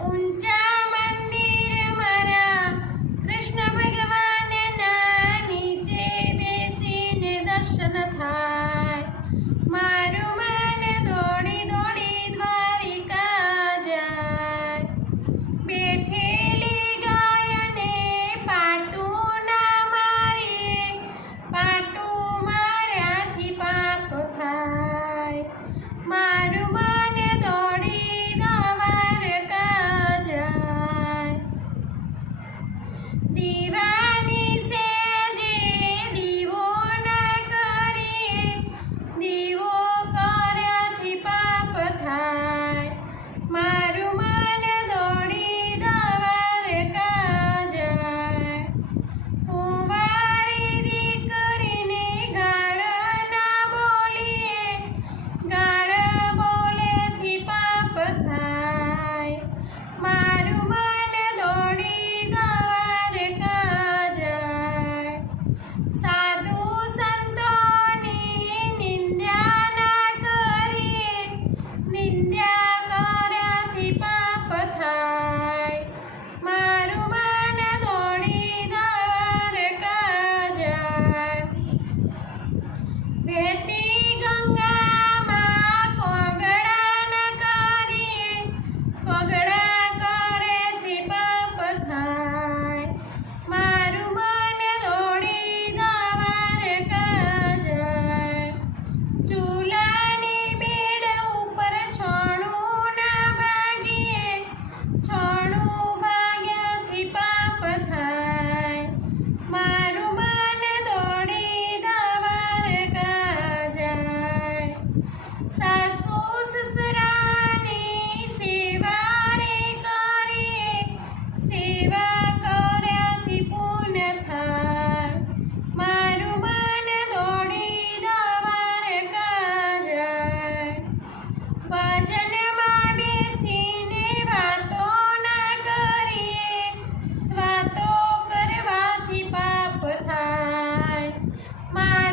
Un ya. ดี My